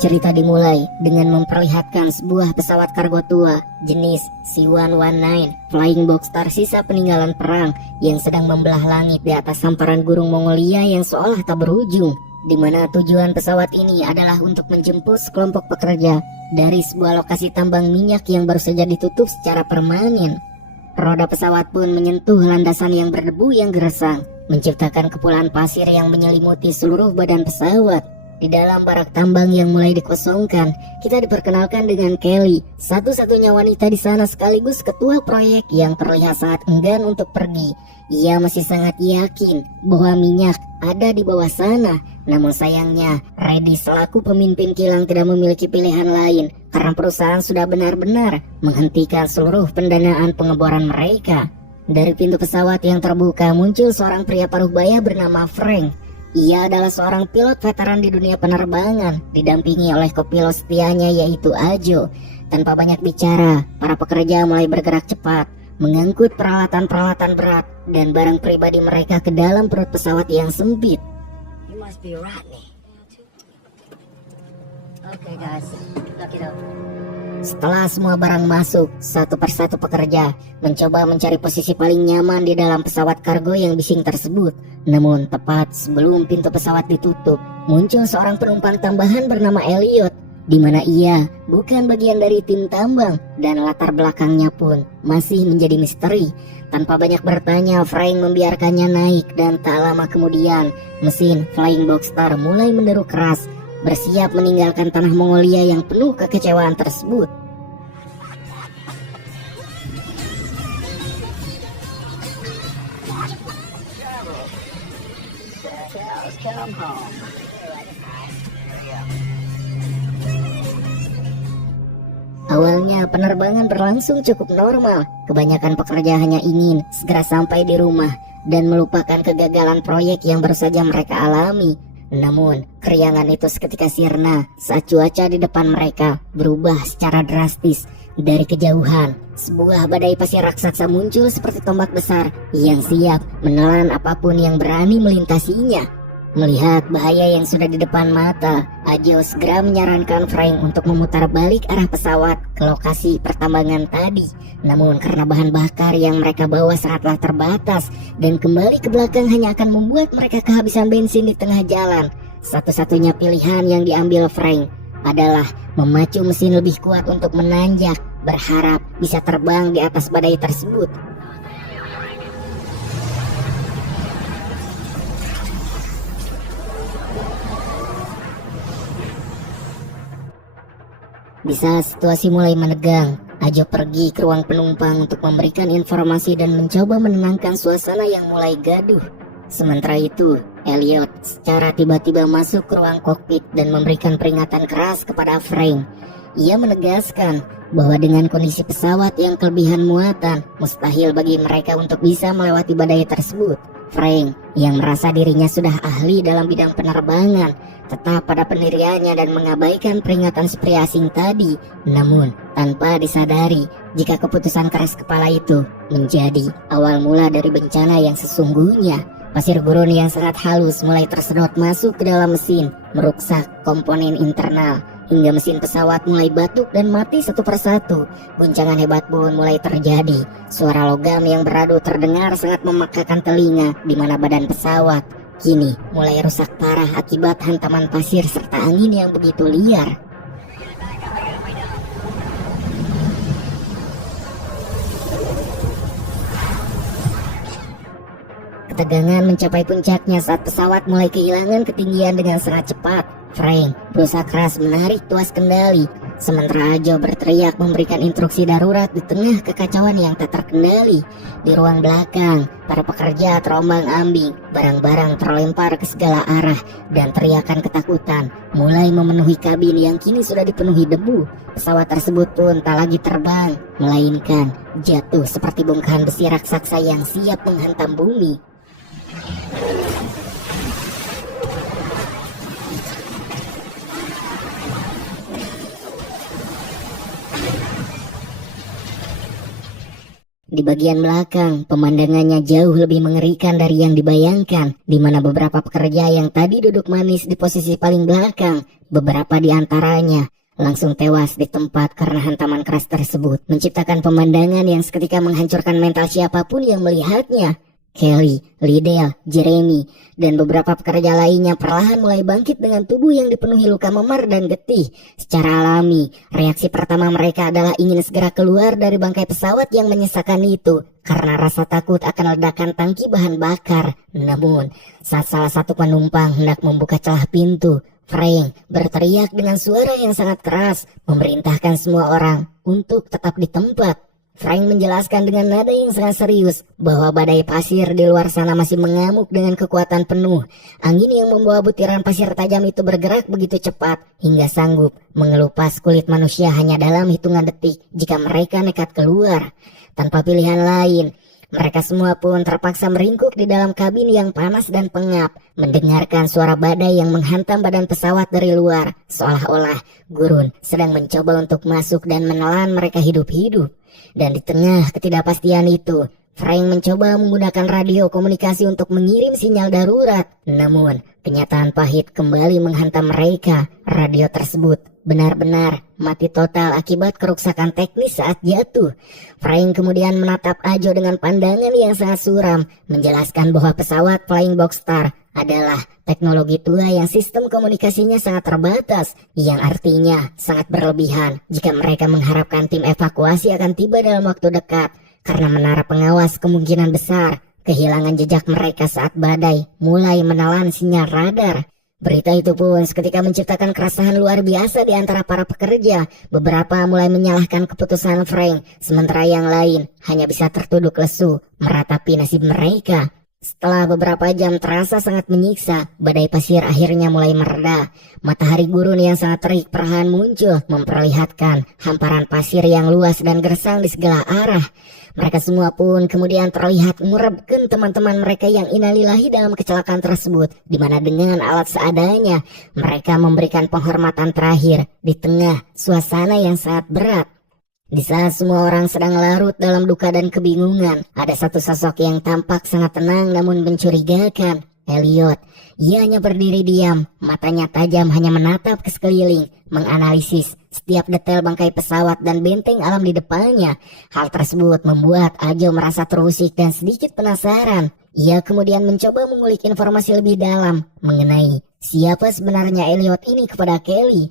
Cerita dimulai dengan memperlihatkan sebuah pesawat kargo tua jenis C-119 Flying Boxster sisa peninggalan perang yang sedang membelah langit di atas hamparan gurun Mongolia yang seolah tak berujung, di mana tujuan pesawat ini adalah untuk menjemput sekelompok pekerja dari sebuah lokasi tambang minyak yang baru saja ditutup secara permanen. Roda pesawat pun menyentuh landasan yang berdebu yang gersang, menciptakan kepulan pasir yang menyelimuti seluruh badan pesawat. Di dalam barak tambang yang mulai dikosongkan, kita diperkenalkan dengan Kelly, satu-satunya wanita di sana sekaligus ketua proyek yang terlihat sangat enggan untuk pergi. Ia masih sangat yakin bahwa minyak ada di bawah sana. Namun sayangnya, Reddy selaku pemimpin kilang tidak memiliki pilihan lain karena perusahaan sudah benar-benar menghentikan seluruh pendanaan pengeboran mereka. Dari pintu pesawat yang terbuka muncul seorang pria paruh baya bernama Frank. Ia adalah seorang pilot veteran di dunia penerbangan, didampingi oleh kopilot setianya yaitu Ajo. Tanpa banyak bicara, para pekerja mulai bergerak cepat, mengangkut peralatan-peralatan berat dan barang pribadi mereka ke dalam perut pesawat yang sempit. You must be Rodney. Okay guys, look it up. Setelah semua barang masuk, satu persatu pekerja mencoba mencari posisi paling nyaman di dalam pesawat kargo yang bising tersebut. Namun tepat sebelum pintu pesawat ditutup, muncul seorang penumpang tambahan bernama Elliot, di mana ia bukan bagian dari tim tambang dan latar belakangnya pun masih menjadi misteri. Tanpa banyak bertanya, Frank membiarkannya naik dan tak lama kemudian mesin Flying Boxster mulai menderu keras, bersiap meninggalkan tanah Mongolia yang penuh kekecewaan tersebut. Awalnya penerbangan berlangsung cukup normal. Kebanyakan pekerja hanya ingin segera sampai di rumah dan melupakan kegagalan proyek yang baru saja mereka alami. Namun, keriangan itu seketika sirna saat cuaca di depan mereka berubah secara drastis. Dari kejauhan, sebuah badai pasir raksasa muncul seperti tombak besar yang siap menelan apapun yang berani melintasinya. Melihat bahaya yang sudah di depan mata, Ajo segera menyarankan Frank untuk memutar balik arah pesawat ke lokasi pertambangan tadi. Namun karena bahan bakar yang mereka bawa sangatlah terbatas dan kembali ke belakang hanya akan membuat mereka kehabisan bensin di tengah jalan. Satu-satunya pilihan yang diambil Frank adalah memacu mesin lebih kuat untuk menanjak, berharap bisa terbang di atas badai tersebut. Di saat situasi mulai menegang, Ajo pergi ke ruang penumpang untuk memberikan informasi dan mencoba menenangkan suasana yang mulai gaduh. Sementara itu, Elliot secara tiba-tiba masuk ke ruang kokpit dan memberikan peringatan keras kepada Frank. Ia menegaskan bahwa dengan kondisi pesawat yang kelebihan muatan, mustahil bagi mereka untuk bisa melewati badai tersebut. Frank, yang merasa dirinya sudah ahli dalam bidang penerbangan, tetap pada pendiriannya dan mengabaikan peringatan si pria asing tadi. Namun, tanpa disadari jika keputusan keras kepala itu menjadi awal mula dari bencana yang sesungguhnya. Pasir gurun yang sangat halus mulai tersedot masuk ke dalam mesin, merusak komponen internal, hingga mesin pesawat mulai batuk dan mati satu persatu. Guncangan hebat pun mulai terjadi. Suara logam yang beradu terdengar sangat memekakan telinga, di mana badan pesawat kini mulai rusak parah akibat hantaman pasir serta angin yang begitu liar. Ketegangan mencapai puncaknya saat pesawat mulai kehilangan ketinggian dengan sangat cepat. Frank berusaha keras menarik tuas kendali, sementara Ajo berteriak memberikan instruksi darurat di tengah kekacauan yang tak terkendali. Di ruang belakang, para pekerja terombang-ambing, barang-barang terlempar ke segala arah, dan teriakan ketakutan mulai memenuhi kabin yang kini sudah dipenuhi debu. Pesawat tersebut pun tak lagi terbang, melainkan jatuh seperti bongkahan besi raksasa yang siap menghantam bumi. Di Di bagian belakang, pemandangannya jauh lebih mengerikan dari yang dibayangkan, di mana beberapa pekerja yang tadi duduk manis di posisi paling belakang, beberapa di antaranya langsung tewas di tempat karena hantaman keras tersebut, menciptakan pemandangan yang seketika menghancurkan mental siapapun yang melihatnya. Kelly, Liddell, Jeremy, dan beberapa pekerja lainnya perlahan mulai bangkit dengan tubuh yang dipenuhi luka memar dan getih. Secara alami, reaksi pertama mereka adalah ingin segera keluar dari bangkai pesawat yang menyesakan itu, karena rasa takut akan ledakan tangki bahan bakar. Namun, saat salah satu penumpang hendak membuka celah pintu, Frank berteriak dengan suara yang sangat keras, memerintahkan semua orang untuk tetap di tempat. Frank menjelaskan dengan nada yang sangat serius bahwa badai pasir di luar sana masih mengamuk dengan kekuatan penuh. Angin yang membawa butiran pasir tajam itu bergerak begitu cepat hingga sanggup mengelupas kulit manusia hanya dalam hitungan detik jika mereka nekat keluar. Tanpa pilihan lain, mereka semua pun terpaksa meringkuk di dalam kabin yang panas dan pengap, mendengarkan suara badai yang menghantam badan pesawat dari luar, seolah-olah gurun sedang mencoba untuk masuk dan menelan mereka hidup-hidup. Dan di tengah ketidakpastian itu, Frank mencoba menggunakan radio komunikasi untuk mengirim sinyal darurat. Namun, kenyataan pahit kembali menghantam mereka. Radio tersebut benar-benar mati total akibat kerusakan teknis saat jatuh. Frank kemudian menatap Ajo dengan pandangan yang sangat suram, menjelaskan bahwa pesawat Flying Boxstar adalah teknologi tua yang sistem komunikasinya sangat terbatas, yang artinya sangat berlebihan jika mereka mengharapkan tim evakuasi akan tiba dalam waktu dekat, karena menara pengawas kemungkinan besar kehilangan jejak mereka saat badai mulai menelan sinyal radar. Berita itu pun seketika menciptakan keresahan luar biasa di antara para pekerja. Beberapa mulai menyalahkan keputusan Frank, sementara yang lain hanya bisa tertunduk lesu meratapi nasib mereka. Setelah beberapa jam terasa sangat menyiksa, badai pasir akhirnya mulai mereda. Matahari gurun yang sangat terik perlahan muncul, memperlihatkan hamparan pasir yang luas dan gersang di segala arah. Mereka semua pun kemudian terlihat merebutkan teman-teman mereka yang innalillahi dalam kecelakaan tersebut, di mana dengan alat seadanya, mereka memberikan penghormatan terakhir di tengah suasana yang sangat berat. Di saat semua orang sedang larut dalam duka dan kebingungan, ada satu sosok yang tampak sangat tenang namun mencurigakan. Elliot. Ia hanya berdiri diam, matanya tajam hanya menatap ke sekeliling, menganalisis setiap detail bangkai pesawat dan benteng alam di depannya. Hal tersebut membuat Ajo merasa terusik dan sedikit penasaran. Ia kemudian mencoba mengulik informasi lebih dalam mengenai siapa sebenarnya Elliot ini kepada Kelly.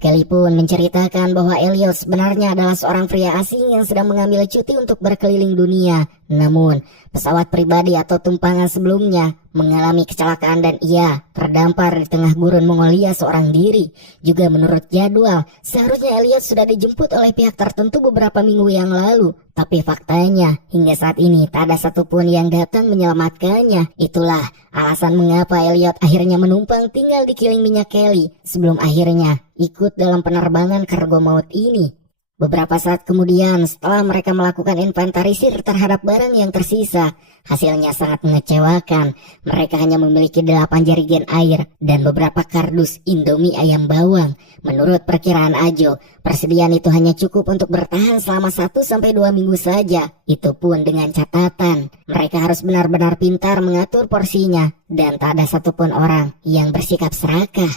Kelly pun menceritakan bahwa Elliot sebenarnya adalah seorang pria asing yang sedang mengambil cuti untuk berkeliling dunia. Namun, pesawat pribadi atau tumpangan sebelumnya mengalami kecelakaan dan ia terdampar di tengah gurun Mongolia seorang diri. Juga menurut jadwal, seharusnya Elliot sudah dijemput oleh pihak tertentu beberapa minggu yang lalu. Tapi faktanya, hingga saat ini tak ada satupun yang datang menyelamatkannya. Itulah alasan mengapa Elliot akhirnya menumpang tinggal di kiling minyak Kelly sebelum akhirnya ikut dalam penerbangan kargo maut ini. Beberapa saat kemudian, setelah mereka melakukan inventarisir terhadap barang yang tersisa, hasilnya sangat mengecewakan. Mereka hanya memiliki 8 jerigen air dan beberapa kardus Indomie ayam bawang. Menurut perkiraan Ajo, persediaan itu hanya cukup untuk bertahan selama 1-2 minggu saja. Itu pun dengan catatan, mereka harus benar-benar pintar mengatur porsinya dan tak ada satupun orang yang bersikap serakah.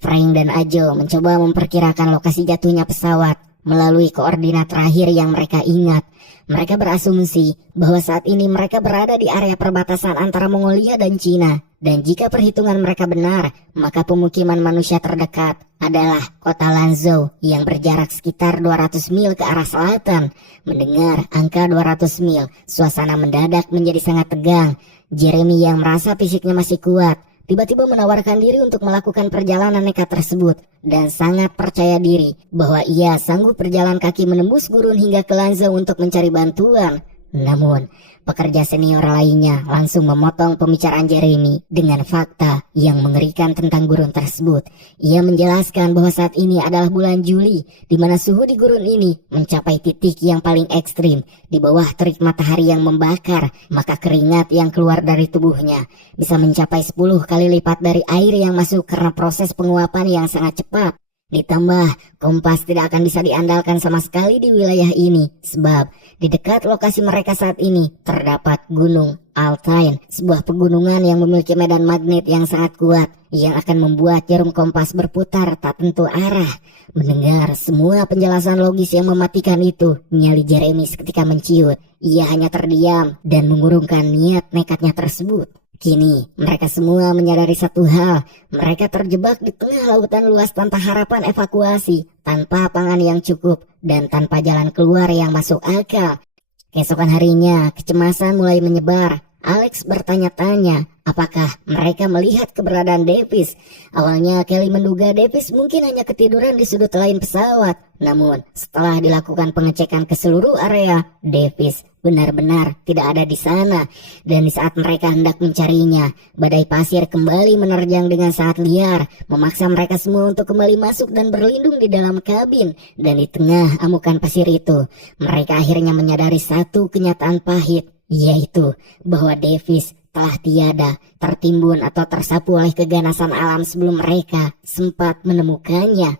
Frank dan Ajo mencoba memperkirakan lokasi jatuhnya pesawat melalui koordinat terakhir yang mereka ingat. Mereka berasumsi bahwa saat ini mereka berada di area perbatasan antara Mongolia dan Cina. Dan jika perhitungan mereka benar, maka pemukiman manusia terdekat adalah kota Lanzhou yang berjarak sekitar 200 mil ke arah selatan. Mendengar angka 200 mil, suasana mendadak menjadi sangat tegang. Jeremy yang merasa fisiknya masih kuat, tiba-tiba menawarkan diri untuk melakukan perjalanan nekat tersebut dan sangat percaya diri bahwa ia sanggup berjalan kaki menembus gurun hingga ke Lanzhou untuk mencari bantuan. Namun, pekerja senior lainnya langsung memotong pembicaraan Jeremy dengan fakta yang mengerikan tentang gurun tersebut. Ia menjelaskan bahwa saat ini adalah bulan Juli, di mana suhu di gurun ini mencapai titik yang paling ekstrim. Di bawah terik matahari yang membakar, maka keringat yang keluar dari tubuhnya bisa mencapai 10 kali lipat dari air yang masuk karena proses penguapan yang sangat cepat. Ditambah, kompas tidak akan bisa diandalkan sama sekali di wilayah ini, sebab di dekat lokasi mereka saat ini terdapat Gunung Altai, sebuah pegunungan yang memiliki medan magnet yang sangat kuat, yang akan membuat jarum kompas berputar tak tentu arah. Mendengar semua penjelasan logis yang mematikan itu, nyali Jeremy seketika menciut. Ia hanya terdiam dan mengurungkan niat nekatnya tersebut. Kini, mereka semua menyadari satu hal. Mereka terjebak di tengah lautan luas tanpa harapan evakuasi, tanpa pangan yang cukup, dan tanpa jalan keluar yang masuk akal. Keesokan harinya, kecemasan mulai menyebar. Alex bertanya-tanya, apakah mereka melihat keberadaan Davis? Awalnya Kelly menduga Davis mungkin hanya ketiduran di sudut lain pesawat. Namun, setelah dilakukan pengecekan ke seluruh area, Davis benar-benar tidak ada di sana. Dan di saat mereka hendak mencarinya, badai pasir kembali menerjang dengan sangat liar, memaksa mereka semua untuk kembali masuk dan berlindung di dalam kabin. Dan di tengah amukan pasir itu, mereka akhirnya menyadari satu kenyataan pahit, yaitu bahwa Davis telah tiada, tertimbun atau tersapu oleh keganasan alam sebelum mereka sempat menemukannya.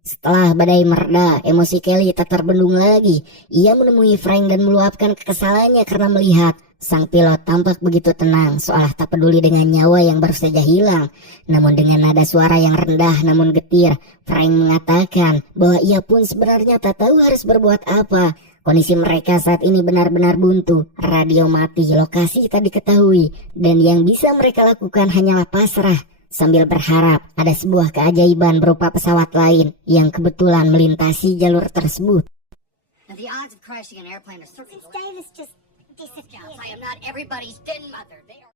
Setelah badai mereda, emosi Kelly tak terbendung lagi. Ia menemui Frank dan meluapkan kekesalannya karena melihat sang pilot tampak begitu tenang, seolah tak peduli dengan nyawa yang baru saja hilang. Namun dengan nada suara yang rendah namun getir, Frank mengatakan bahwa ia pun sebenarnya tak tahu harus berbuat apa. Kondisi mereka saat ini benar-benar buntu, radio mati, lokasi tak diketahui, dan yang bisa mereka lakukan hanyalah pasrah, sambil berharap ada sebuah keajaiban berupa pesawat lain yang kebetulan melintasi jalur tersebut. Now, the odds of crashing an airplane are certainly Since Davis just disappeared. I am not everybody's dead mother. They are...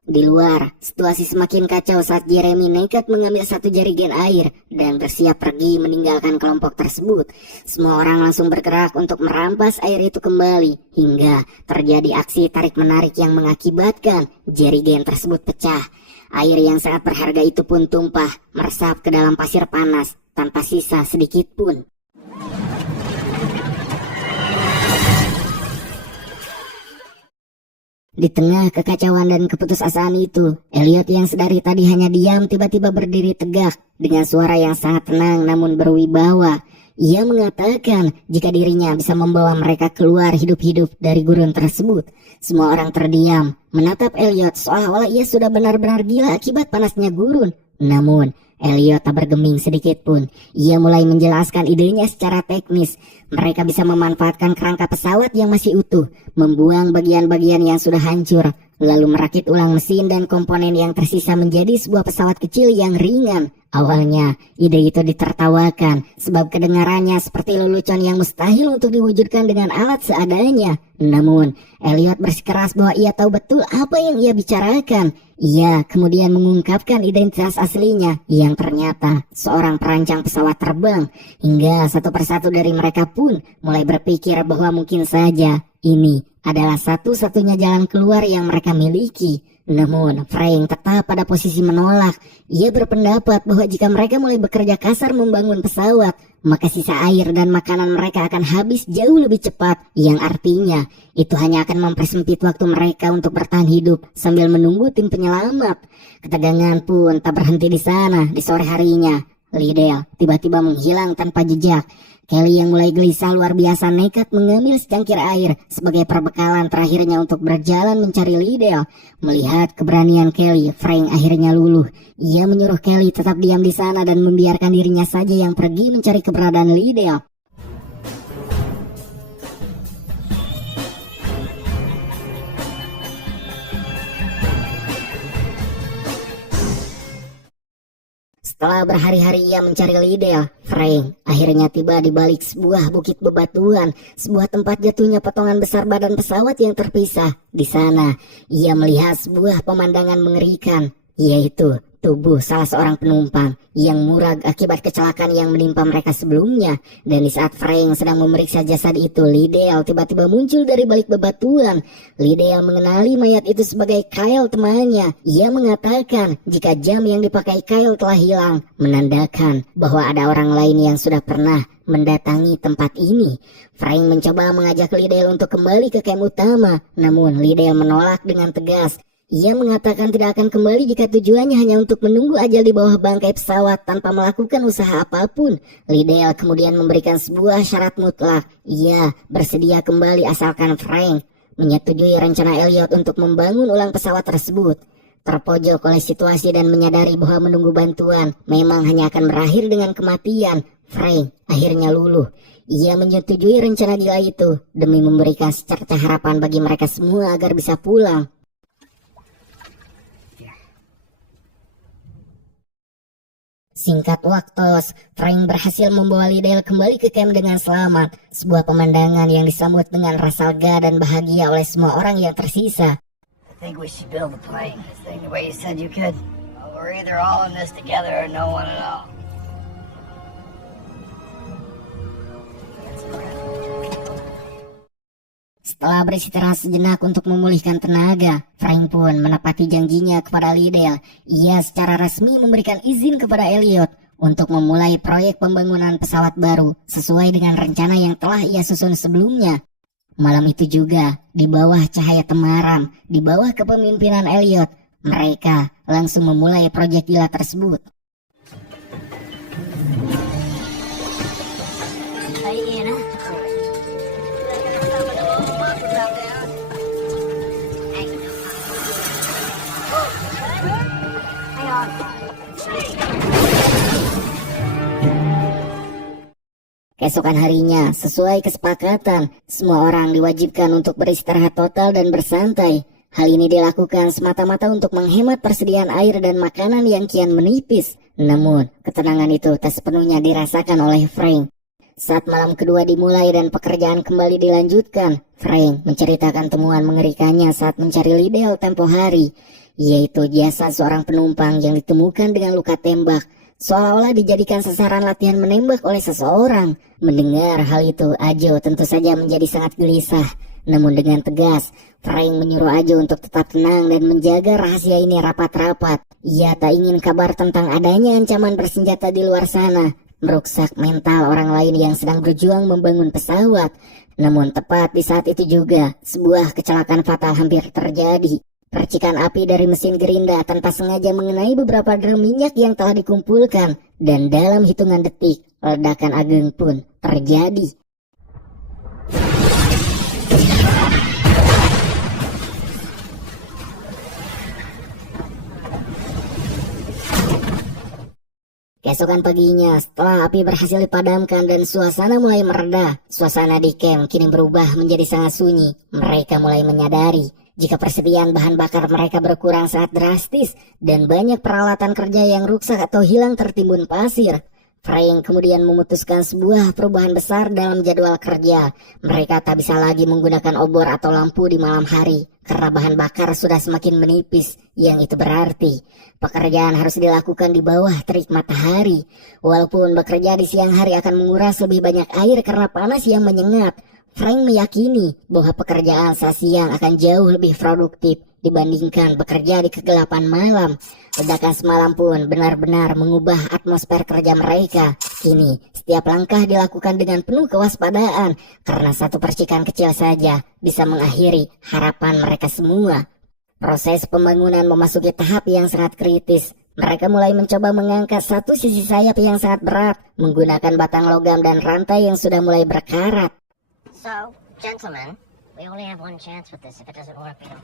Di luar, situasi semakin kacau saat Jeremy nekat mengambil satu jerigen air dan bersiap pergi meninggalkan kelompok tersebut. Semua orang langsung bergerak untuk merampas air itu kembali, hingga terjadi aksi tarik-menarik yang mengakibatkan jerigen tersebut pecah. Air yang sangat berharga itu pun tumpah, meresap ke dalam pasir panas, tanpa sisa sedikit pun. Di tengah kekacauan dan keputusasaan itu, Elliot yang sedari tadi hanya diam tiba-tiba berdiri tegak dengan suara yang sangat tenang namun berwibawa. Ia mengatakan jika dirinya bisa membawa mereka keluar hidup-hidup dari gurun tersebut. Semua orang terdiam, menatap Elliot seolah-olah ia sudah benar-benar gila akibat panasnya gurun. Namun, Elliot tak bergeming sedikit pun. Ia mulai menjelaskan idenya secara teknis. Mereka bisa memanfaatkan kerangka pesawat yang masih utuh, membuang bagian-bagian yang sudah hancur, lalu merakit ulang mesin dan komponen yang tersisa menjadi sebuah pesawat kecil yang ringan. Awalnya, ide itu ditertawakan sebab kedengarannya seperti lelucon yang mustahil untuk diwujudkan dengan alat seadanya. Namun, Elliot bersikeras bahwa ia tahu betul apa yang ia bicarakan. Ia kemudian mengungkapkan identitas aslinya yang ternyata seorang perancang pesawat terbang. Hingga satu persatu dari mereka pun mulai berpikir bahwa mungkin saja ini adalah satu-satunya jalan keluar yang mereka miliki. Namun, Frank tetap pada posisi menolak. Ia berpendapat bahwa jika mereka mulai bekerja kasar membangun pesawat, maka sisa air dan makanan mereka akan habis jauh lebih cepat, yang artinya itu hanya akan mempersempit waktu mereka untuk bertahan hidup sambil menunggu tim penyelamat. Ketegangan pun tak berhenti di sana. Di sore harinya, Liddell tiba-tiba menghilang tanpa jejak. Kelly yang mulai gelisah luar biasa nekat mengambil secangkir air sebagai perbekalan terakhirnya untuk berjalan mencari Liddell. Melihat keberanian Kelly, Frank akhirnya luluh. Ia menyuruh Kelly tetap diam di sana dan membiarkan dirinya saja yang pergi mencari keberadaan Liddell. Setelah berhari-hari ia mencari Liddell, Frank akhirnya tiba di balik sebuah bukit bebatuan, sebuah tempat jatuhnya potongan besar badan pesawat yang terpisah. Di sana, ia melihat sebuah pemandangan mengerikan, yaitu tubuh salah seorang penumpang yang murag akibat kecelakaan yang menimpa mereka sebelumnya. Dan di saat Frank sedang memeriksa jasad itu, Liddell tiba-tiba muncul dari balik bebatuan. Liddell mengenali mayat itu sebagai Kyle, temannya. Ia mengatakan jika jam yang dipakai Kyle telah hilang, menandakan bahwa ada orang lain yang sudah pernah mendatangi tempat ini. Frank mencoba mengajak Liddell untuk kembali ke camp utama, namun Liddell menolak dengan tegas. Ia mengatakan tidak akan kembali jika tujuannya hanya untuk menunggu ajal di bawah bangkai pesawat tanpa melakukan usaha apapun. Liddell kemudian memberikan sebuah syarat mutlak. Ia bersedia kembali asalkan Frank menyetujui rencana Elliot untuk membangun ulang pesawat tersebut. Terpojok oleh situasi dan menyadari bahwa menunggu bantuan memang hanya akan berakhir dengan kematian, Frank akhirnya luluh. Ia menyetujui rencana gila itu demi memberikan secerca harapan bagi mereka semua agar bisa pulang. Singkat waktu, Frank berhasil membawa Liddell kembali ke camp dengan selamat. Sebuah pemandangan yang disambut dengan rasa lega dan bahagia oleh semua orang yang tersisa. I think we should build a plane. This thing the way you said you could. Well, we're either all in this together or no one at all. Setelah beristirahat sejenak untuk memulihkan tenaga, Frank pun menepati janjinya kepada Liddell. Ia secara resmi memberikan izin kepada Elliot untuk memulai proyek pembangunan pesawat baru sesuai dengan rencana yang telah ia susun sebelumnya. Malam itu juga, di bawah cahaya temaram, di bawah kepemimpinan Elliot, mereka langsung memulai proyek gila tersebut. Keesokan harinya, sesuai kesepakatan, semua orang diwajibkan untuk beristirahat total dan bersantai. Hal ini dilakukan semata-mata untuk menghemat persediaan air dan makanan yang kian menipis. Namun, ketenangan itu tak sepenuhnya dirasakan oleh Frank. Saat malam kedua dimulai dan pekerjaan kembali dilanjutkan, Frank menceritakan temuan mengerikannya saat mencari Liddell tempo hari, yaitu jasad seorang penumpang yang ditemukan dengan luka tembak, seolah-olah dijadikan sasaran latihan menembak oleh seseorang. Mendengar hal itu, Ajo tentu saja menjadi sangat gelisah. Namun dengan tegas, Frank menyuruh Ajo untuk tetap tenang dan menjaga rahasia ini rapat-rapat. Ia tak ingin kabar tentang adanya ancaman bersenjata di luar sana merusak mental orang lain yang sedang berjuang membangun pesawat. Namun tepat di saat itu juga, sebuah kecelakaan fatal hampir terjadi. Percikan api dari mesin gerinda tanpa sengaja mengenai beberapa drum minyak yang telah dikumpulkan, dan dalam hitungan detik, ledakan ageng pun terjadi. Keesokan paginya, setelah api berhasil dipadamkan dan suasana mulai mereda, suasana di camp kini berubah menjadi sangat sunyi. Mereka mulai menyadari jika persediaan bahan bakar mereka berkurang sangat drastis dan banyak peralatan kerja yang rusak atau hilang tertimbun pasir. Frank kemudian memutuskan sebuah perubahan besar dalam jadwal kerja. Mereka tak bisa lagi menggunakan obor atau lampu di malam hari karena bahan bakar sudah semakin menipis, yang itu berarti pekerjaan harus dilakukan di bawah terik matahari. Walaupun bekerja di siang hari akan menguras lebih banyak air karena panas yang menyengat, Frank meyakini bahwa pekerjaan saat siang akan jauh lebih produktif dibandingkan bekerja di kegelapan malam. Ledakan semalam pun benar-benar mengubah atmosfer kerja mereka. Kini, setiap langkah dilakukan dengan penuh kewaspadaan, karena satu percikan kecil saja bisa mengakhiri harapan mereka semua. Proses pembangunan memasuki tahap yang sangat kritis. Mereka mulai mencoba mengangkat satu sisi sayap yang sangat berat, menggunakan batang logam dan rantai yang sudah mulai berkarat. So, gentlemen, we only have one chance with this. If it doesn't work, you know.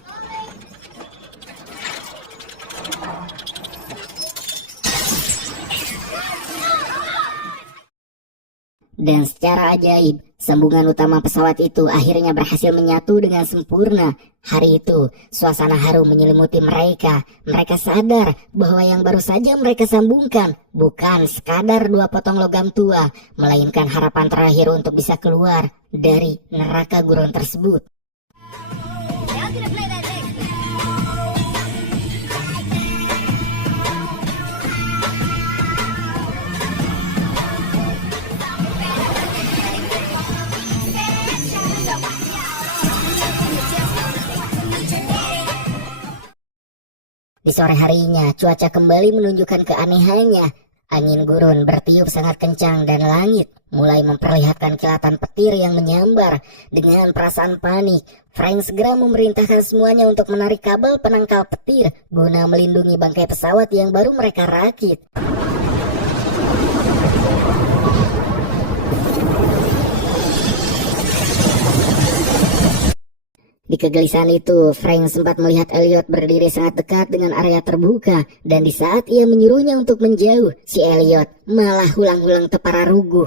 Dan secara ajaib, sambungan utama pesawat itu akhirnya berhasil menyatu dengan sempurna. Hari itu, suasana haru menyelimuti mereka. Mereka sadar bahwa yang baru saja mereka sambungkan bukan sekadar dua potong logam tua, melainkan harapan terakhir untuk bisa keluar dari neraka gurun tersebut. Di sore harinya, cuaca kembali menunjukkan keanehannya. Angin gurun bertiup sangat kencang dan langit mulai memperlihatkan kilatan petir yang menyambar. Dengan perasaan panik, Frank segera memerintahkan semuanya untuk menarik kabel penangkal petir guna melindungi bangkai pesawat yang baru mereka rakit. Di kegelisahan itu, Frank sempat melihat Elliot berdiri sangat dekat dengan area terbuka, dan di saat ia menyuruhnya untuk menjauh, si Elliot malah hulang-hulang tepara ruguh.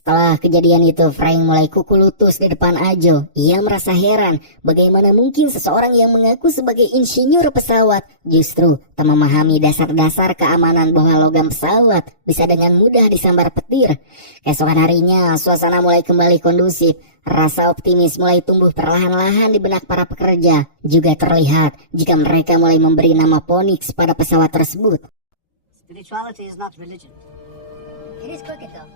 Setelah kejadian itu, Frank mulai kuku lutus di depan Ajo. Ia merasa heran, bagaimana mungkin seseorang yang mengaku sebagai insinyur pesawat justru tak memahami dasar-dasar keamanan bawah logam pesawat bisa dengan mudah disambar petir. Keesokan harinya, suasana mulai kembali kondusif. Rasa optimis mulai tumbuh perlahan-lahan di benak para pekerja. Juga terlihat jika mereka mulai memberi nama Phoenix pada pesawat tersebut. Spirituality is not religion. It is crooked though.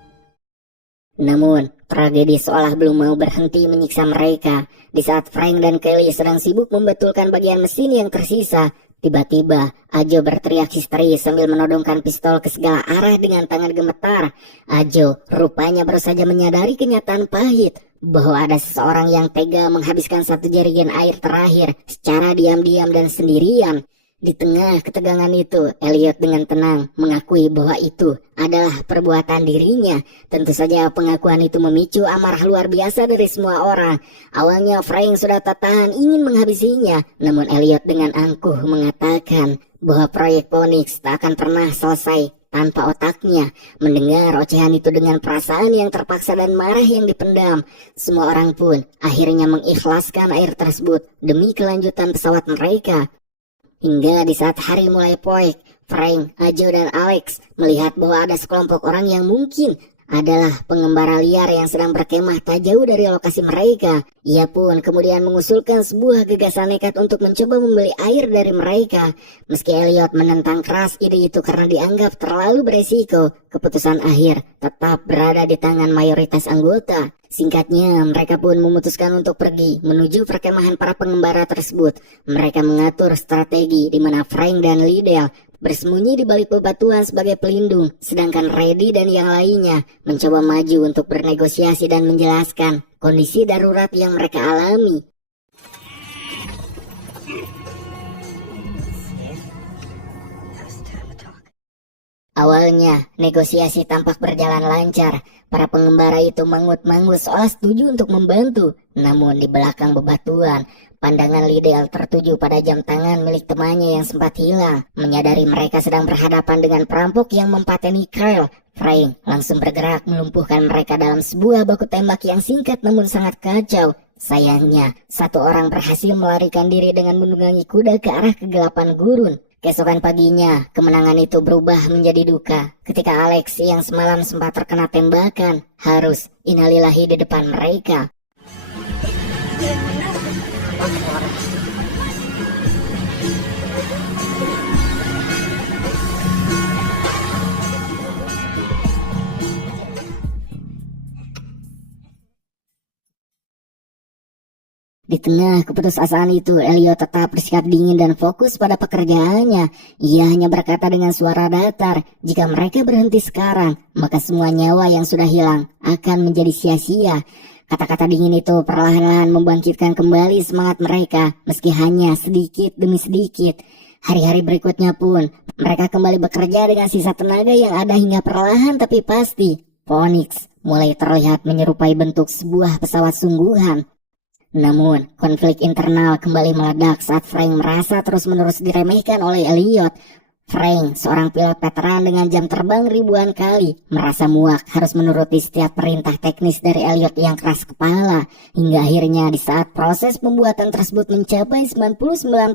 Namun, tragedi seolah belum mau berhenti menyiksa mereka. Di saat Frank dan Kelly sedang sibuk membetulkan bagian mesin yang tersisa, tiba-tiba Ajo berteriak histeris sambil menodongkan pistol ke segala arah dengan tangan gemetar. Ajo rupanya baru saja menyadari kenyataan pahit bahwa ada seseorang yang tega menghabiskan satu jerigen air terakhir secara diam-diam dan sendirian. Di tengah ketegangan itu, Elliot dengan tenang mengakui bahwa itu adalah perbuatan dirinya. Tentu saja pengakuan itu memicu amarah luar biasa dari semua orang. Awalnya Frank sudah tak tahan ingin menghabisinya, namun Elliot dengan angkuh mengatakan bahwa proyek Phoenix tak akan pernah selesai tanpa otaknya. Mendengar ocehan itu dengan perasaan yang terpaksa dan marah yang dipendam, semua orang pun akhirnya mengikhlaskan air tersebut demi kelanjutan pesawat mereka. Hingga di saat hari mulai poik, Frank, Ajo, dan Alex melihat bahwa ada sekelompok orang yang mungkin adalah pengembara liar yang sedang berkemah tak jauh dari lokasi mereka. Ia pun kemudian mengusulkan sebuah gagasan nekat untuk mencoba membeli air dari mereka. Meski Elliot menentang keras ide itu karena dianggap terlalu beresiko, keputusan akhir tetap berada di tangan mayoritas anggota. Singkatnya, mereka pun memutuskan untuk pergi menuju perkemahan para pengembara tersebut. Mereka mengatur strategi di mana Frank dan Liddell bersembunyi di balik bebatuan sebagai pelindung, sedangkan Reddy dan yang lainnya mencoba maju untuk bernegosiasi dan menjelaskan kondisi darurat yang mereka alami. Awalnya, negosiasi tampak berjalan lancar. Para pengembara itu mangut-mangut seolah setuju untuk membantu. Namun di belakang bebatuan, pandangan Liddell tertuju pada jam tangan milik temannya yang sempat hilang. Menyadari mereka sedang berhadapan dengan perampok yang mempateni Kyle, Frank langsung bergerak melumpuhkan mereka dalam sebuah baku tembak yang singkat namun sangat kacau. Sayangnya, satu orang berhasil melarikan diri dengan menunggangi kuda ke arah kegelapan gurun. Keesokan paginya, kemenangan itu berubah menjadi duka ketika Alex yang semalam sempat terkena tembakan harus innalillahi di depan mereka. Di tengah keputusasaan itu, Elliot tetap bersikap dingin dan fokus pada pekerjaannya. Ia hanya berkata dengan suara datar, jika mereka berhenti sekarang, maka semua nyawa yang sudah hilang akan menjadi sia-sia. Kata-kata dingin itu perlahan-lahan membangkitkan kembali semangat mereka, meski hanya sedikit demi sedikit. Hari-hari berikutnya pun, mereka kembali bekerja dengan sisa tenaga yang ada hingga perlahan tapi pasti. Phoenix mulai terlihat menyerupai bentuk sebuah pesawat sungguhan. Namun, konflik internal kembali meledak saat Frank merasa terus-menerus diremehkan oleh Elliot. Frank, seorang pilot veteran dengan jam terbang ribuan kali, merasa muak harus menuruti setiap perintah teknis dari Elliot yang keras kepala. Hingga akhirnya di saat proses pembuatan tersebut mencapai 99%,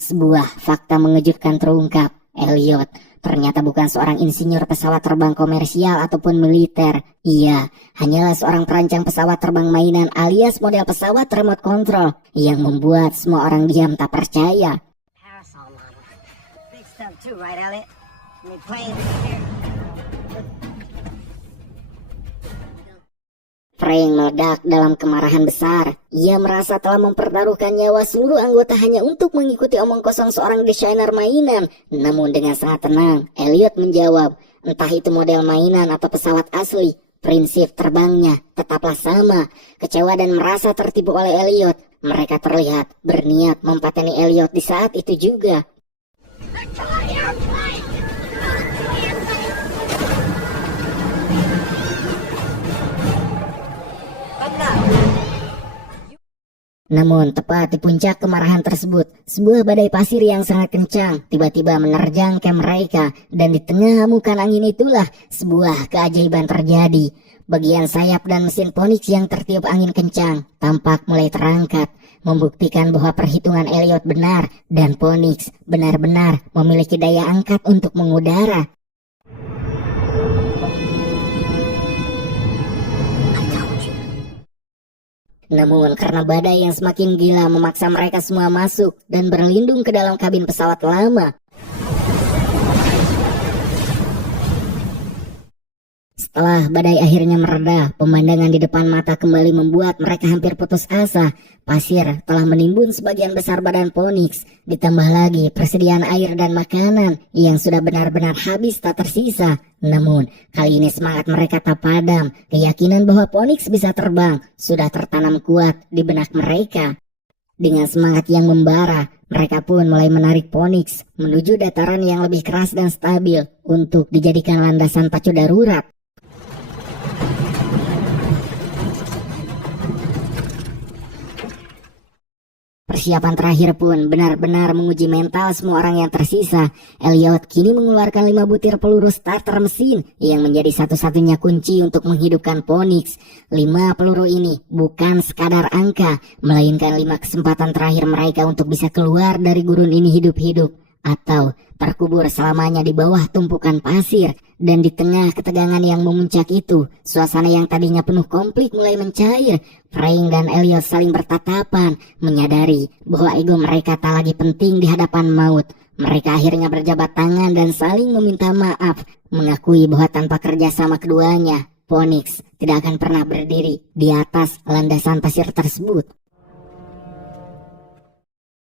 sebuah fakta mengejutkan terungkap. Elliot ternyata bukan seorang insinyur pesawat terbang komersial ataupun militer. Ia hanyalah seorang perancang pesawat terbang mainan alias model pesawat remote control yang membuat semua orang diam tak percaya. Parasol model. Big stuff too, right, Elliot? I mean, planes here. Frank meledak dalam kemarahan besar. Ia merasa telah mempertaruhkan nyawa seluruh anggota hanya untuk mengikuti omong kosong seorang desainer mainan. Namun dengan sangat tenang, Elliot menjawab, entah itu model mainan atau pesawat asli, prinsip terbangnya tetaplah sama. Kecewa dan merasa tertipu oleh Elliot, mereka terlihat berniat mempateni Elliot di saat itu juga. Namun tepat di puncak kemarahan tersebut, sebuah badai pasir yang sangat kencang tiba-tiba menerjang camp mereka, dan di tengah amukan angin itulah sebuah keajaiban terjadi. Bagian sayap dan mesin Phoenix yang tertiup angin kencang tampak mulai terangkat, membuktikan bahwa perhitungan Elliot benar dan Phoenix benar-benar memiliki daya angkat untuk mengudara. Namun karena badai yang semakin gila memaksa mereka semua masuk dan berlindung ke dalam kabin pesawat lama. Setelah badai akhirnya mereda, pemandangan di depan mata kembali membuat mereka hampir putus asa. Pasir telah menimbun sebagian besar badan Phoenix, ditambah lagi persediaan air dan makanan yang sudah benar-benar habis tak tersisa. Namun kali ini semangat mereka tak padam. Keyakinan bahwa Phoenix bisa terbang sudah tertanam kuat di benak mereka. Dengan semangat yang membara, mereka pun mulai menarik Phoenix menuju dataran yang lebih keras dan stabil untuk dijadikan landasan pacu darurat. Persiapan terakhir pun benar-benar menguji mental semua orang yang tersisa. Elliot kini mengeluarkan 5 butir peluru starter mesin yang menjadi satu-satunya kunci untuk menghidupkan Phoenix. 5 peluru ini bukan sekadar angka, melainkan 5 kesempatan terakhir mereka untuk bisa keluar dari gurun ini hidup-hidup atau terkubur selamanya di bawah tumpukan pasir. Dan di tengah ketegangan yang memuncak itu, suasana yang tadinya penuh konflik mulai mencair. Frank dan Elliot saling bertatapan, menyadari bahwa ego mereka tak lagi penting di hadapan maut. Mereka akhirnya berjabat tangan dan saling meminta maaf, mengakui bahwa tanpa kerjasama keduanya, Phoenix tidak akan pernah berdiri di atas landasan pasir tersebut.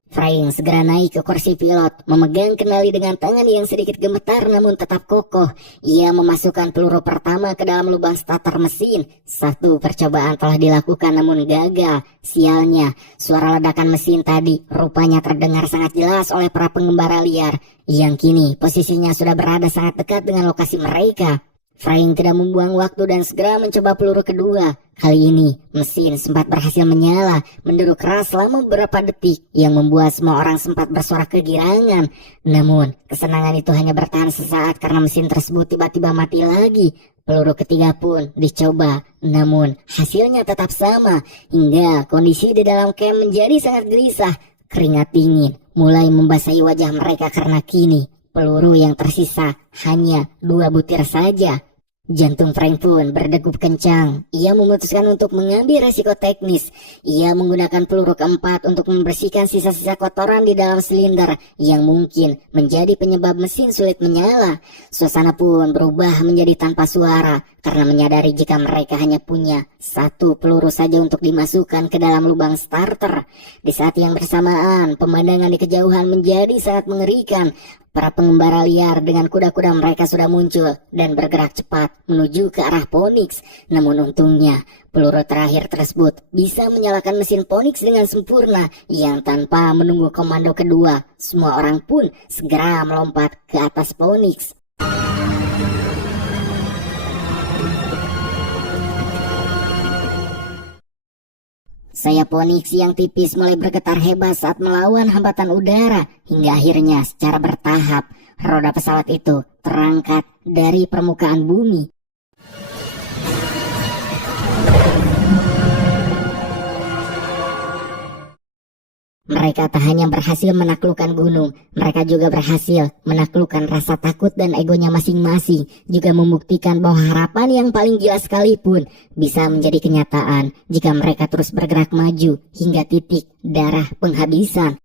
Frank segera naik ke kursi pilot, memegang kendali dengan tangan yang sedikit gemetar namun tetap kokoh. Ia memasukkan peluru pertama ke dalam lubang starter mesin. Satu percobaan telah dilakukan namun gagal. Sialnya, suara ledakan mesin tadi rupanya terdengar sangat jelas oleh para pengembara liar, yang kini posisinya sudah berada sangat dekat dengan lokasi mereka. Frank tidak membuang waktu dan segera mencoba peluru kedua. Kali ini, mesin sempat berhasil menyala, menderu keras selama beberapa detik yang membuat semua orang sempat bersorak kegirangan. Namun, kesenangan itu hanya bertahan sesaat karena mesin tersebut tiba-tiba mati lagi. Peluru ketiga pun dicoba, namun hasilnya tetap sama, hingga kondisi di dalam camp menjadi sangat gelisah. Keringat dingin mulai membasahi wajah mereka karena kini peluru yang tersisa hanya 2 butir saja. Jantung Frank pun berdegup kencang. Ia memutuskan untuk mengambil resiko teknis. Ia menggunakan peluru keempat untuk membersihkan sisa-sisa kotoran di dalam silinder yang mungkin menjadi penyebab mesin sulit menyala. Suasana pun berubah menjadi tanpa suara karena menyadari jika mereka hanya punya 1 peluru saja untuk dimasukkan ke dalam lubang starter. Di saat yang bersamaan, pemandangan di kejauhan menjadi sangat mengerikan. Para pengembara liar dengan kuda-kuda mereka sudah muncul dan bergerak cepat menuju ke arah Phoenix. Namun untungnya, peluru terakhir tersebut bisa menyalakan mesin Phoenix dengan sempurna, yang tanpa menunggu komando kedua, semua orang pun segera melompat ke atas Phoenix. Sayap Phoenix yang tipis mulai bergetar hebat saat melawan hambatan udara, hingga akhirnya secara bertahap roda pesawat itu terangkat dari permukaan bumi. Mereka tak hanya berhasil menaklukkan gunung, mereka juga berhasil menaklukkan rasa takut dan egonya masing-masing, juga membuktikan bahwa harapan yang paling gila sekalipun bisa menjadi kenyataan jika mereka terus bergerak maju hingga titik darah penghabisan.